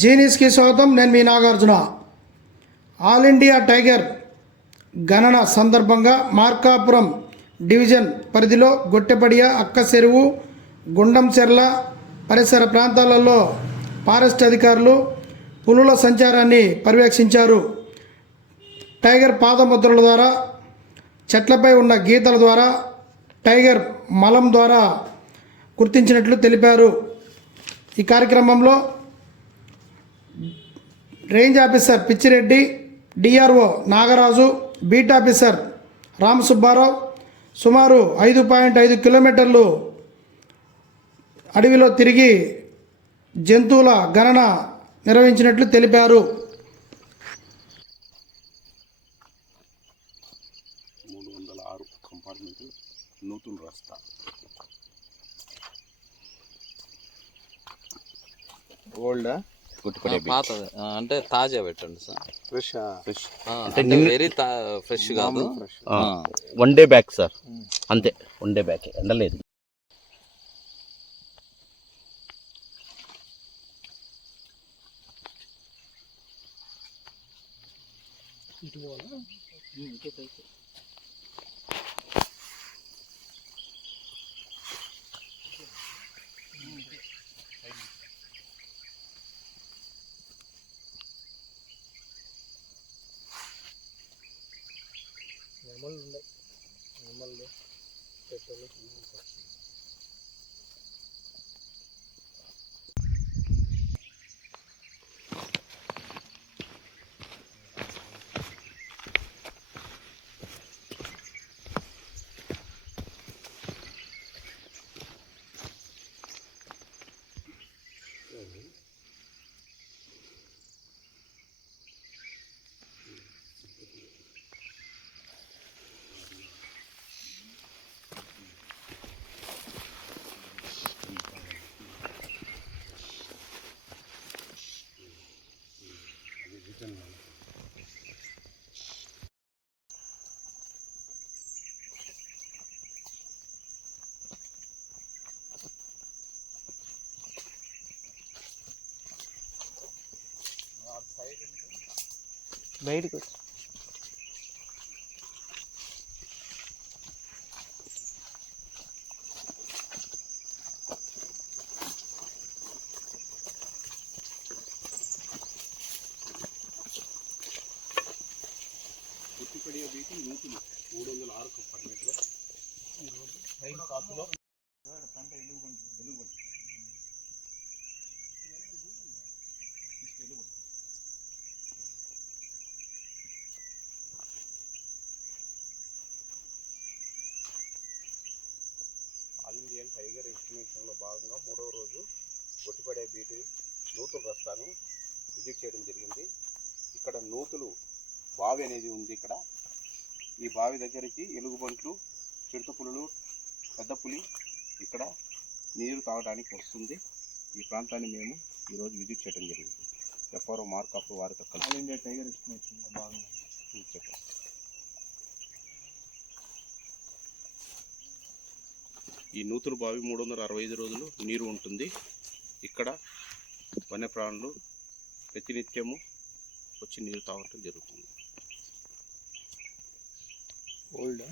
జీనిస్కి స్వాగతం. నేను మీ Nagarjuna. All India tiger గణన సందర్భంగా మార్కాపురం డివిజన్ పరిధిలో గొట్టెపడియ, అక్క చెరువు, గుండంచెర్ల పరిసర ప్రాంతాలలో ఫారెస్ట్ అధికారులు పులుల సంచారాన్ని పర్యవేక్షించారు. టైగర్ పాదముద్రల ద్వారా, చెట్లపై ఉన్న గీతల ద్వారా, టైగర్ మలం ద్వారా గుర్తించినట్లు తెలిపారు. ఈ కార్యక్రమంలో range officer Pichireddy, DRO Nagaraju, beat officer Rama Subba Rao సుమారు 5.5 కిలోమీటర్లు అడవిలో తిరిగి జంతువుల గణన నిర్వహించినట్లు తెలిపారు. 306 కంపార్ట్మెంట్ నూతన రస్తా. ఓల్డా పాతది అంటే తాజా పెట్టండి సార్. ఫ్రెష్ అంటే వెరీ ఫ్రెష్ కాదు, 1 డే బ్యాక్ సార్. అంతే 1 డే బ్యాక్, ఎండలేదు. బయటకు వచ్చి గుర్తుపడియ బీటి నూతులు 306 కంపార్ట్మెంట్లో ఈరోజు రైలు కాపులో పంట ఎలుగుబంటి ఆల్ ఇండియన్ టైగర్ ఎస్టిమేషన్లో భాగంగా 3వ రోజు గొట్టిపడే బీటి నూతుల రస్తాను విజిట్ చేయడం జరిగింది. ఇక్కడ నూతులు బావి అనేది ఉంది. ఇక్కడ ఈ బావి దగ్గరికి ఎలుగుబంట్లు, చిరుతపులులు, పెద్ద పులి ఇక్కడ నీరు తాగడానికి వస్తుంది. ఈ ప్రాంతాన్ని మేము ఈరోజు విజిట్ చేయడం జరిగింది. ఎఫ్ఆర్ఓ మార్కాపు వారితో కలిసి ఆల్ ఇండియా టైగర్ ఎస్టిమేషన్లో భాగంగా చెప్పారు. ఈ నూతులు బావి 365 రోజులు నీరు ఉంటుంది. ఇక్కడ వన్యప్రాణులు ప్రతినిత్యము వచ్చి నీరు తాగటం జరుగుతుంది. ఓల్డ్